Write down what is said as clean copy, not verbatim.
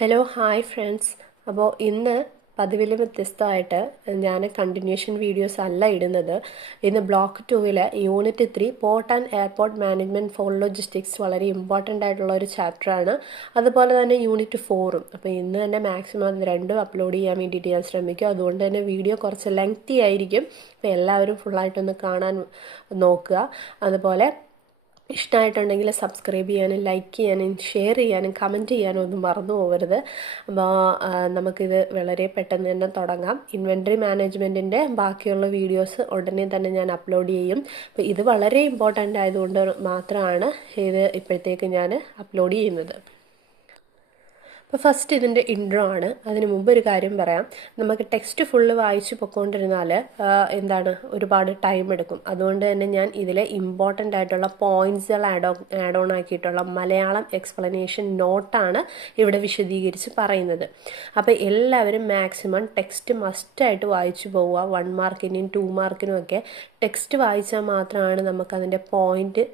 Hello hi friends. അപ്പോൾ ഇന്ന് പതിവിലും വ്യത്യസ്തമായിട്ട് ഞാൻ കണ്ടിന്യൂഷൻ വീഡിയോസ് അല്ല ഇടുന്നത്. ഇന്ന് block 2 unit 3 port and airport management four logistics വളരെ ഇമ്പോർട്ടൻ്റ് ആയിട്ടുള്ള ഒരു ചാപ്റ്ററാണ്. അതുപോലെ തന്നെ യൂണിറ്റ് 4ഉം. അപ്പോൾ ഇന്ന് തന്നെ മാക്സിമം അത് രണ്ടും അപ്ലോഡ് ചെയ്യാൻ വേണ്ടിയിട്ട് ഞാൻ ശ്രമിക്കും. അതുകൊണ്ട് തന്നെ വീഡിയോ കുറച്ച് ലെങ്തി ആയിരിക്കും. അപ്പോൾ എല്ലാവരും ഫുള്ളായിട്ടൊന്ന് കാണാൻ നോക്കുക. അതുപോലെ ഇഷ്ടമായിട്ടുണ്ടെങ്കിൽ സബ്സ്ക്രൈബ് ചെയ്യാനും ലൈക്ക് ചെയ്യാനും ഷെയർ ചെയ്യാനും കമൻറ്റ് ചെയ്യാനും ഒന്നും മറന്നു പോകരുത്. അപ്പോൾ നമുക്കിത് വളരെ പെട്ടെന്ന് തന്നെ തുടങ്ങാം. ഇൻവെൻട്രി മാനേജ്മെൻറ്റിൻ്റെ ബാക്കിയുള്ള വീഡിയോസ് ഉടനെ തന്നെ ഞാൻ അപ്ലോഡ് ചെയ്യും. അപ്പോൾ ഇത് വളരെ ഇമ്പോർട്ടൻ്റ് ആയതുകൊണ്ട് മാത്രമാണ് ഇത് ഇപ്പോഴത്തേക്ക് ഞാൻ അപ്ലോഡ് ചെയ്യുന്നത്. അപ്പോൾ ഫസ്റ്റ് ഇതിൻ്റെ ഇൻട്രോ ആണ്. അതിന് മുമ്പ് ഒരു കാര്യം പറയാം. നമുക്ക് ടെക്സ്റ്റ് ഫുള്ള് വായിച്ച് പൊയ്ക്കൊണ്ടിരുന്നാൽ ഒരുപാട് ടൈം എടുക്കും. അതുകൊണ്ട് തന്നെ ഞാൻ ഇതിലെ ഇമ്പോർട്ടൻ്റ് ആയിട്ടുള്ള പോയിൻറ്റ്സുകൾ ആഡ് ഓൺ ആക്കിയിട്ടുള്ള മലയാളം എക്സ്പ്ലനേഷൻ നോട്ടാണ് ഇവിടെ വിശദീകരിച്ച് പറയുന്നത്. അപ്പോൾ എല്ലാവരും മാക്സിമം ടെക്സ്റ്റ് മസ്റ്റായിട്ട് വായിച്ചു പോവുക. 1 മാർക്കിനും 2 മാർക്കിനും ഒക്കെ ടെക്സ്റ്റ് വായിച്ചാൽ മാത്രമാണ് നമുക്കതിൻ്റെ പോയിൻറ്റ്